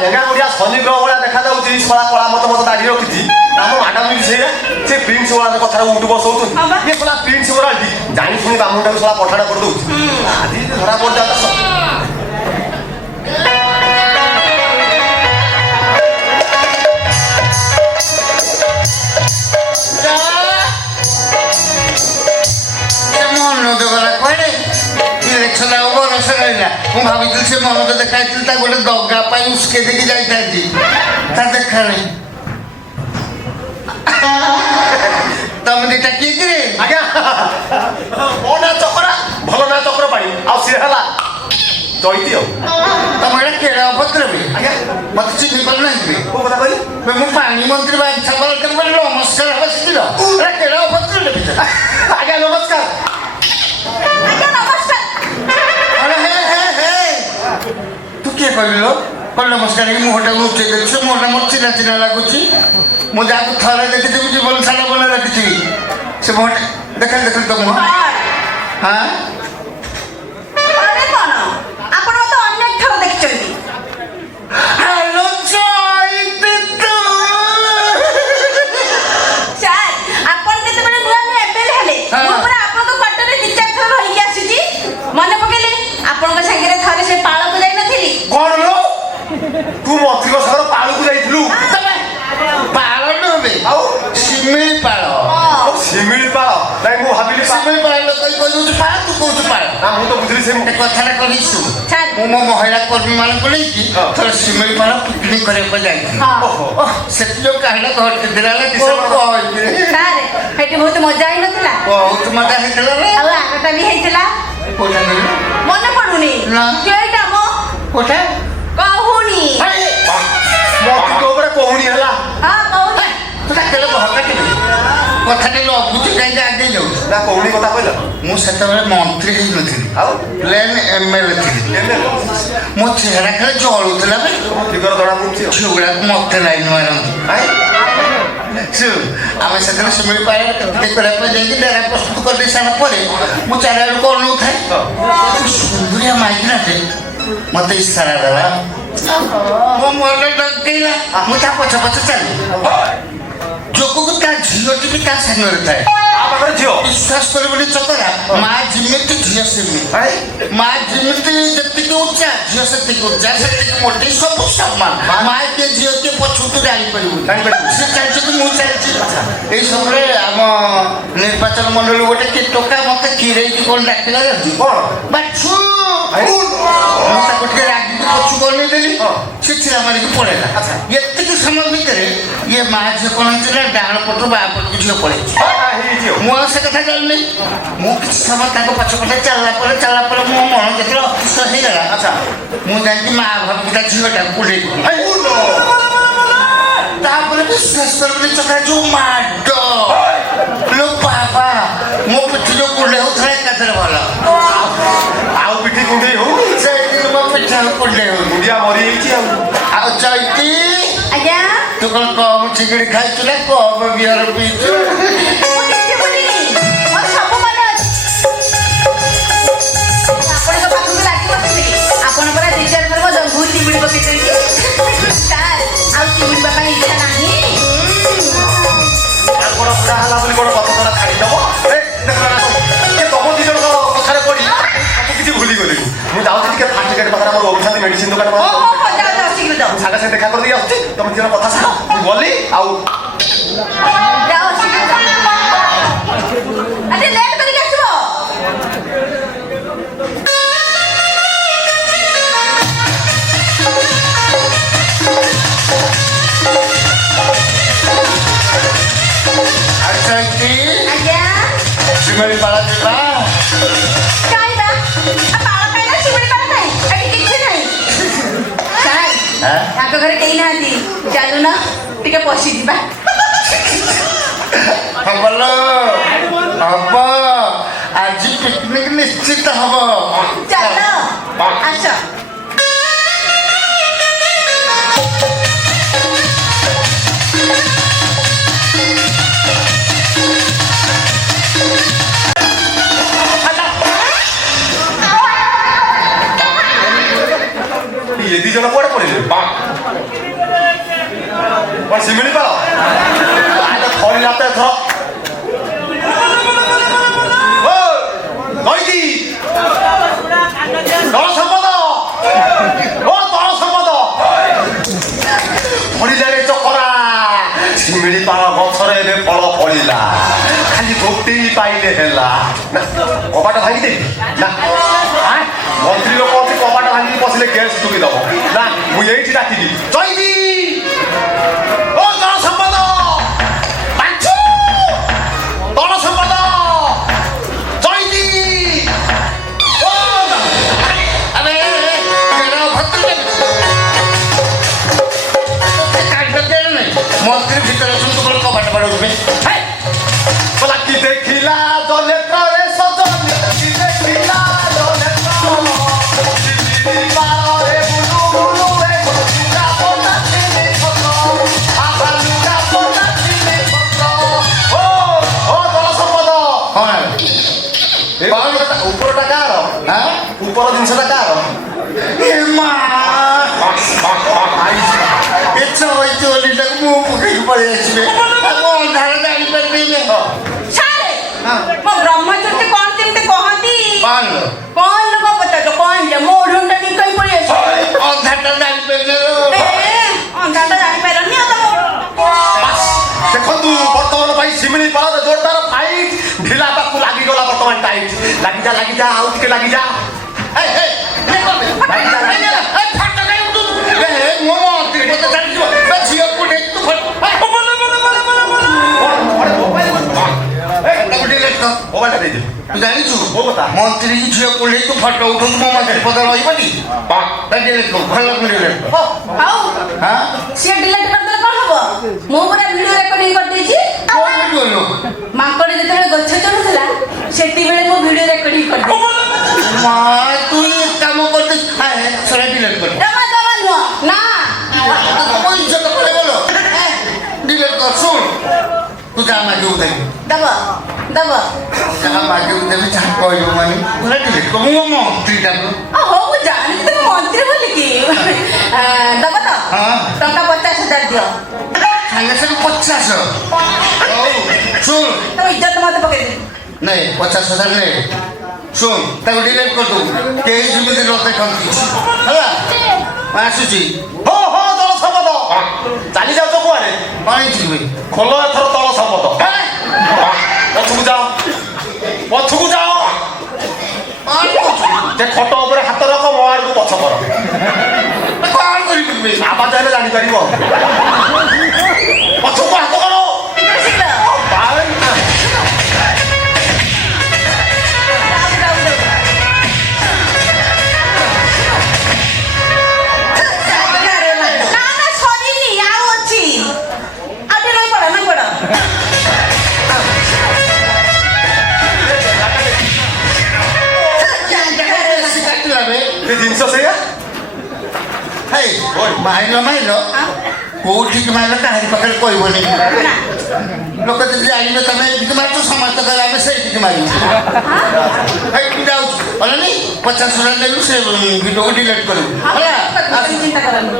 ଢେଙ୍ଗା ବଢିଆ ଶନି ଗ୍ରହ ଭଳିଆ ଦେଖାଯାଉଛି ଶଳା କଳା ମତ ମତ ଦାଢି ରଖିଛି ଆମ ମ୍ୟାଡାମ ବି ସେଇଆ ସେ ପ୍ରିନ୍ସ ଓରାଲ କଥାରେ ଉଠୁ ବସଉଛନ୍ତି ଇଏ ଶଳା ପ୍ରିନ୍ସ ଓରାଲଟି ଜାଣି ଶୁଣି ବାମୁଣଟାକୁ ଶଳା ପଠାଣ କରିଦଉଛି ଆଜି ଧରା ପଡିଯାନ୍ତା ମୁଁ ଭାବିଥିଲି ସେ ମନକୁ ଦେଖାଇଥିଲି ତା ଗୋଟେ ଦଗା ପାଇଁ ଉସ୍କେ ଦେଇକି ଯାଇଥାନ୍ତି ତା ଦେଖା ନାହିଁ ତମେ ଦିଟା କିଏ କିରେ ଆଜ୍ଞା ମୋ ନା ଚକ୍ର ଭଲ ନା ଚକ୍ର ପାଣି ଆଉ ସିଏ ହେଲା ଚୈତି ଆଉ ତମ ଏଇଟା କେଡ଼େ ଅଭଦ୍ର ବି ଆଜ୍ଞା ମତେ ଚିହ୍ନି ପାରୁନାହିଁ କୋଉ କଥା କହିଲି ମୁଁ ପାଣି ମନ୍ତ୍ରୀ ବାଞ୍ଛା ନମସ୍କାର ହବ ଶିଖିଲ ଏଇଟା କେଡ଼େ ଅଭଦ୍ର ନେବି ଆଜ୍ଞା ନମସ୍କାର ତୁ କିଏ କହିଲ କଣ ନମସ୍କାର ମୁହଁଟାକୁ ଉଠେଇ ଦେଲି ସେ ମୁହଁଟା ମୋର ଚିହ୍ନା ଚିହ୍ନା ଲାଗୁଛି ମୁଁ ଯାହାକୁ ଥରେ ଦେଖିଥିବି ଜୀବନ ସାରା ମନେ ରଖିଥିବି ସେ ମୁହଁଟା ଦେଖିଲି ଦେଖିଲି ତ ମୁହଁ ହଁ ତୁ ମତିକ ସାଗର ପାଳକୁ ଯାଇଥିଲୁ ପାଳ ନୁହେଁ ଆଉ ଶିମିଳି ପାଳ ଶିମିଳି ପାଳ ନାଇଁ ମୁଁ ଭାବିଲି ଶିମିଳି ପାଳ ଲୋକ କହୁଛୁ ପାଳ ତୁ କହୁଛୁ ପାଳ ନା ମୁଁ ତ ବୁଝିଲି ସେ କଥାଟା କହିଛୁ ମୁଁ ମୋ ମହିଳା କର୍ମୀ ମାନଙ୍କୁ ନେଇକି ଥର ଶିମିଳି ପାଳ ପିକନିକ କରିବାକୁ ଯାଇଥିଲି ସେଠି ଯୋଉ କାହିଁଟା ଘଟିଥିଲା ସେଠି ବହୁତ ମଜା ହେଇନଥିଲା ବହୁତ ମଜା ହେଇଥିଲା ଆଉ ଆଗଟା ବି ହେଇଥିଲା କୋଉଟା ମନେ ପଡୁନି କେଇଟା ମ କୋଉଟା କହୁନି କହୁଣି ହେଲା କଥାଟା ଲଗୁଛି କାହିଁକି ଆଗେଇ ଯାଉଛି ନା କହୁଣି କଥା କହିଲ ମୁଁ ସେତେବେଳେ ମନ୍ତ୍ରୀ ହେଇନଥିଲି ଆଉ ପ୍ଲେନ୍ MLA ଥିଲି ମୋ ଚେହେରା ଖାଲି ଜଳୁଥିଲା ଫିଗର ଜଣା ପଡୁଛି ଝିଅଗୁଡ଼ାକୁ ମତେ ଲାଇନ୍ ମାରନ୍ତି ଆମେ ସେତେବେଳେ ଶିମିଳି ପାଳ କରିବା ପାଇଁ ଯାଇକି ଡେରା ପ୍ରସ୍ତୁତ କରିଦେଇ ସାରିଲା ପରେ ମୁଁ ଚାରିଆଡ଼କୁ ଅନଉଥାଏ ସୁନ୍ଦରିଆ ମାଇକିନାଟେ ମତେ ଇସାରା ଦେଲା ମୋ ମନ ଡକେଇଲା ମୁଁ ତା ପଛ ପଛ ଚାଲିଲି ଯୋଗକୁ ତା ଝିଅଟି ବି ତା ସାଙ୍ଗରେ ଥାଏ ଝିଅ ବିଶ୍ୱାସ କରିବନି ଚକରା ମା ଯେମିତି ଝିଅ ସେମିତି ମା ଯେମିତି ଯେତିକି ଉଚ୍ଚା ଝିଅ ସେତିକି ଉଚ୍ଚା ସେତିକି ମୋଟି ସବୁ ସମାନ ମା କିଏ ଝିଅ କିଏ ପଛକୁ ତୁ ଜାଣିପାରିବୁ ସେ ଚାଲିଛି ମୁଁ ଚାଲିଛି ଏଇ ସମୟରେ ଆମ ନିର୍ବାଚନ ମଣ୍ଡଳୀ ଗୋଟେ କି ଟୋକା ମତେ କିରେଇକି କଣ ଡାକିଲା ଜାଣିଛୁ କଣ ବାଛୁ ମୁଁ ତାକୁ ଟିକେ ରାଗିକି ପଛକୁ ଅନେଇଦେଲି ସେ ଛିଡ଼ା ମାରିକି ପଳେଇଲା ଏତିକି ସମୟ ଭିତରେ ଇଏ ମା ଝିଅ କଣ ହେଇଥିଲା ଡାହାଣ ପଟରୁ ବାଁ ପଟକୁ ଝିଅ ପଳେଇଛି ମୁଁ ଆଉ ସେ କଥା ଜାଣିନି ମୁଁ କିଛି ସମୟ ତାଙ୍କ ପଛ ପଛେ ଚାଲିଲା ପରେ ମୋ ମନ ଯେତେବେଳେ ଅତିଷ୍ଠ ହେଇଗଲା ମୁଁ ଯାଇକି ମା ଭାବିକି ତା ଝିଅଟାକୁ କୁଣ୍ଡେଇ ତାପରେ ବିଶ୍ୱାସ କରିବିନି ଚକା ଯୋଉ ମାଡ ଲୋ ବାବା ମୋ ପିଠି ଯୋଉ କୁଣ୍ଡେଇ ହଉଥିଲା ଏକାଥରେ ଭଲ ଆଉ ପିଠି କୁଣ୍ଡେଇ ହଉ ସେଇଦିନ ମୋ ପିଠି ଆଉ କୁଣ୍ଡେଇ ହଉ ମୁଣ୍ଡିଆ ମରିଯାଇଛି ଆଉ ଚୈତି ଆଜ୍ଞା ତୁ କଣ କମ ଚିକିଡ଼ି ଖାଇଛୁ ନା କମ ବିହର ପିଇଛୁ ଆପଣ ପରା ଦି ଚାରି ଥର ଜଙ୍ଗୁ ଚିମିଡ଼ି ପକେଇଛନ୍ତି ଆଉ ଚିମିଡ଼ିବା ପାଇଁ ଇଚ୍ଛା ନାହିଁ କଣ ପୁରା ହେଲା ବୋଲି କଣ କଥା ତୋରା ଛାଡ଼ିଦବ ତମ ଦି ଜଣଙ୍କ କଥାରେ ପଡ଼ି ସବୁ କିଛି ଭୁଲିଗଲି ମୁଁ ଯାଉଛି ଟିକେ ଫାଷ୍ଟ ଗେଟ୍ ପାଖରେ ଆମର ଅଭିଶାନ୍ତି ମେଡିସିନ ଦୋକାନ ସାଙ୍ଗେ ସାଙ୍ଗେ ଦେଖା କରିଦେଇ ଆସୁଛି ତମେ ଦି ଜଣ କଥା ଶୁଣ ମୁଁ ଗଲି ଆଉ ଲେଟ୍ କରିକି ଆସିବ ଶିମିଳି ପାଳ ଯିବା ତାଙ୍କ ଘରେ କେହି ନାହାନ୍ତି ଚାଲୁନ ଟିକେ ପଶିଯିବା ହବଲ ହବ ଆଜି ପିକନିକ ନିଶ୍ଚିତ ହବ ଚାଲ ଆସ ये दी जन कुआड़े पड़े ହେଲା ନା କବାଟ ଭାଙ୍ଗିଦେବି ନା ମନ୍ତ୍ରୀ ଲୋକ ଅଛି କବାଟ ଭାଙ୍ଗିକି ପଶିଲେ ଗ୍ୟାସ୍ ଠୁକିଦବ ନା ମୁଁ ଏଇଠି ଡାକିବି ଜୟଦି ଓ ଦଳ ସମ୍ପଦ ପାଞ୍ଚୁ ଦଳ ସମ୍ପଦ ଜୟଦି ଓ আরে কেডা ভদ্র মন্ত্রী ভিতরে শুনতে বলে কবাট বাড়বে বলা কি দেখিলা দলে ত্রে সজনি কি দেখিলা দলে পারে বুলু বুলু রে লুগা পটা ছিলে ছোট আবার লুগা পটা ছিলে ছোট ও দল সম্পদ হ্যাঁ উপরটা কার হ্যাঁ উপর জিনিসটা কার এ মা ইচ্ছা হয়েছে ওলিটাকে মুখ মুখে পড়ে আসবে ধারে দাঁড়িয়ে পারবি না ଛାଡ଼େ ମୋ ବ୍ରହ୍ମଚର୍ଯ୍ୟ କ'ଣ କେମିତି କହନ୍ତି ପାଣିଲ କ'ଣ ଲୋକ ପଚାରୁଛ କ'ଣ ଯେ ମୋ ଓଢଣଟା ଟିକେ କହି ପଳେଇ ଆସିବ ଅଧାଟା ଜାଣିପାରିଲେ ଅନ୍ଧାଟା ଜାଣିପାରିଲନି ଆଉ ଦେଖନ୍ତୁ ବର୍ତ୍ତମାନ ପାଇଁ ସିମିଳି ପାଳର ଜୋରଦାର ଫାଇଟ୍ ଢିଲା ପାଖକୁ ଲାଗିଗଲା ବର୍ତ୍ତମାନ ଟାଇଟ୍ ଲାଗିଯା ଆଉ ଟିକେ ଲାଗିଯା মোবাইলটা ଦେଇଦେ ଜାଣିଛୁ ମୋ କଥା ମନ୍ତ୍ରୀ ଝିଅ କୋଲେଇ ତୁ ଫଟୋ ଉଠଉଛୁ ମୋ ମନ୍ତ୍ରୀ ପଦ ରହିବନି ଭଲ ହଉ ହଁ ସିଏ ଡିଲେଟ୍ କରିଦେଲେ କ'ଣ ହବ ମୁଁ ପୁରା ଭିଡ଼ିଓ ରେକର୍ଡିଂ କରିଦେଇଛି ମାଙ୍କଡ଼ ଯେତେବେଳେ ଗଛ ଚଢୁଥିଲା ସେତିକିବେଳେ ମୁଁ ଭିଡ଼ିଓ ରେକର୍ଡିଂ କରିଦେଇଛି ମା ତୁ ଏ କାମ କରିଦେ ସେଟା ଡିଲେଟ୍ କରି ଜମା ଜମା ନୁହଁ ନା ଇଜ୍ଜତ করে বলো ডিলেট কর শুন তু যা মাগিও দেবি ଦବ ଦବ ଯାହା ମାଗିବାକୁ ଦେବି ଯାହା କହିବ ମାନେ ପୁରା ଡିଲେଟ୍ କର ମୁଁ ମନ୍ତ୍ରୀଟାକୁ ହଉ ମୁଁ ଜାଣିଛି ତମେ ମନ୍ତ୍ରୀ ବୋଲିକି ଦବ ତ ହଁ ଟଙ୍କା 50,000 ଦିଅ ସାଙ୍ଗେ ସାଙ୍ଗେ 50 ହଉ ଶୁଣ ତମ ଇଜ୍ଜତ ମତେ ପକେଇଦେବି ନେ 50,000 ନେ ଶୁଣ ତାକୁ ଡିଲେଟ୍ କରିଦେବୁ କେହି ଯେମିତି ନ ଦେଖନ୍ତି ହେଲା ମୁଁ ଆସୁଛି ହୋ ହୋ ଦଳ ସମ୍ପଦ ଚାଲି ଯାଉଛ କୁଆଡେ ପାଣି ଯିବି ଖୋଲ ଏଥର ଦଳ ସମ୍ପଦ ପଛକୁ ଯାଅ ପଛକୁ ଯାଅ ସେ ଖଟ ଉପରେ ହାତ ରଖ ମୋ ଆଡ଼କୁ ପଛ କର କ'ଣ କରିବି ଆବାଜ ହେଲେ ଜାଣିପାରିବ ପଛକୁ ହାତ କର ଶୀଘ୍ର ଶୀଘ୍ର ନା ନା ସରିନି ଆଉ ଅଛି ଆଉ ଟିକେ ନାଇଁ ପଡ଼ କାଟିଲା ବେ ଏ ଜିନିଷ ସେଇଆ ହେଇ ମାଇଲ କୋଉଠିକି ମାଇଲ କାହାରି ପାଖରେ କହିବନି ଲୋକ ଯଦି ଜାଣିବେ ତମେ ଏଠିକି ମାରୁଛ ସମସ୍ତେ କହିବେ ଆମେ ସେଇଠିକି ମାରିବୁ ହେଇଠି ଯାଉଛୁ ହେଲାନି 50,000 ନେଲୁ ସେ ଭିଡ଼ିଓକୁ ଡିଲେଟ୍ କରିବୁ ହେଲା ଚିନ୍ତା କରନି